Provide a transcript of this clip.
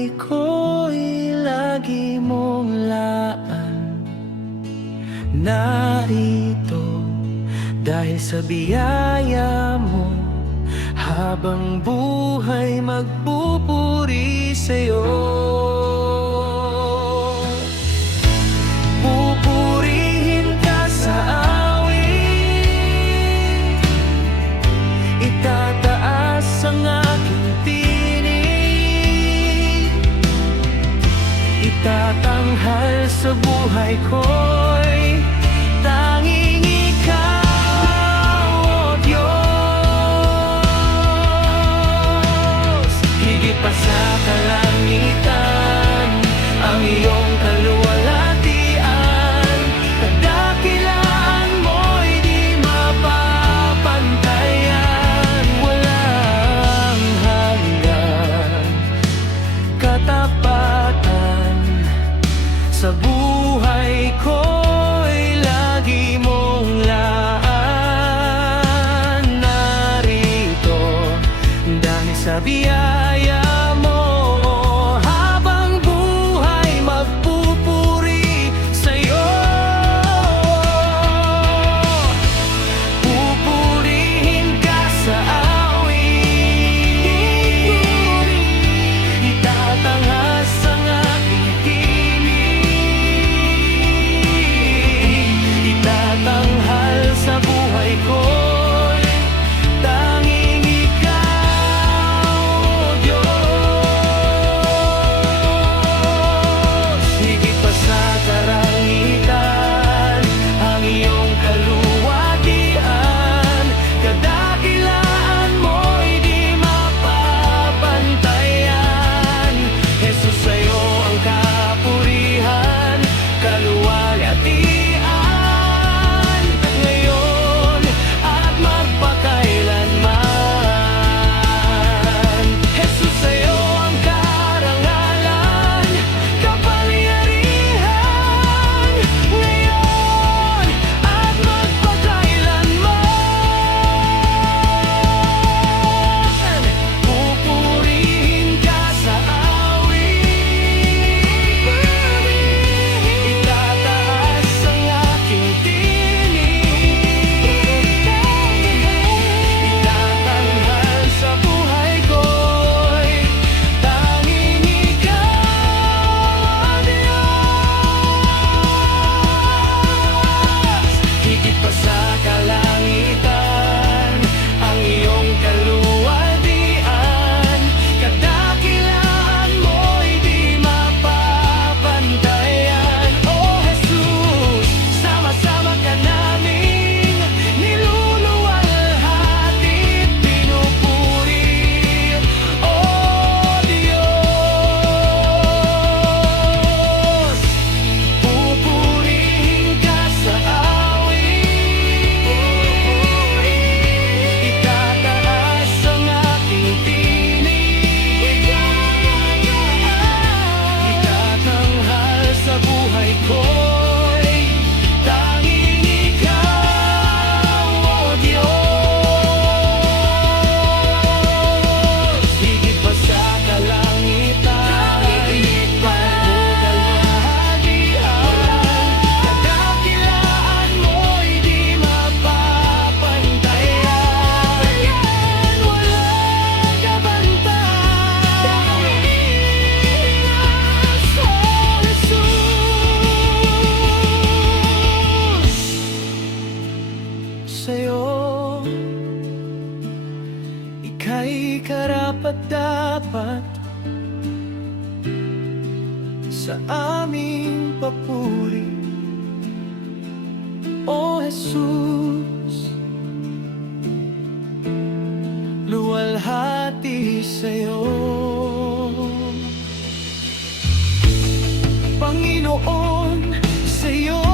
buhay ko'y lagi mong laan. Narito dahil sa biyaya mo, habang buhay magpupuri sa'yo. Pupurihin ka sa awit, itataas ang aking tinig, itatanghal sa buhay ko'y tanging ikaw, O Diyos. Higit pa sa kalangitan, ang iyong kaluwalhatian, kadakilaan mo'y di mapapantayan. Walang hanggan, katapatan sa buhay ko'y lagi mong laan. Narito dahil sa biyaya mo, habang buhay magpupuri sa'yo. Pupurihin ka sa awit, itatanghas ang aking tinig, itatanghal sa buhay ko'y tanging ikaw, O Diyos. Higit pa sa karangitan, ang iyong kaluwalhatian, kadakilaan mo'y di mapapantayan. Jesus, sa'yo ang kapurihan, kaluwalhatian, ngayon at magpakailanman. Jesus, sa'yo ang karangalan, kapangyarihan, ngayon at magpakailanman. Pupurihin ka sa awit, itataas ang aking tinig, itatanghal sa buhay ko'y tanging ikaw, Diyos. Higit pa sa kalangitan, ang iyong kaluwalhatian, kadakilaan mo'y di mapapantayan. O Jesus, sama-sama ka naming niluluwalhati't pinupuri, O Diyos. Pupurihin ka sa awit, itataas ang aking tinig, itatanghal sa buhay ko'y tanging ikaw, O Diyos. Higit pa sa kalangitan, kaluwalhatian, kadakilaan mo'y di mapapantayan. Walang kabantayan, O Jesus. Sa'yo ika'y karapat-dapat sa aming papuri, O Jesus. Luwalhati sa'yo, Panginoon, sa'yo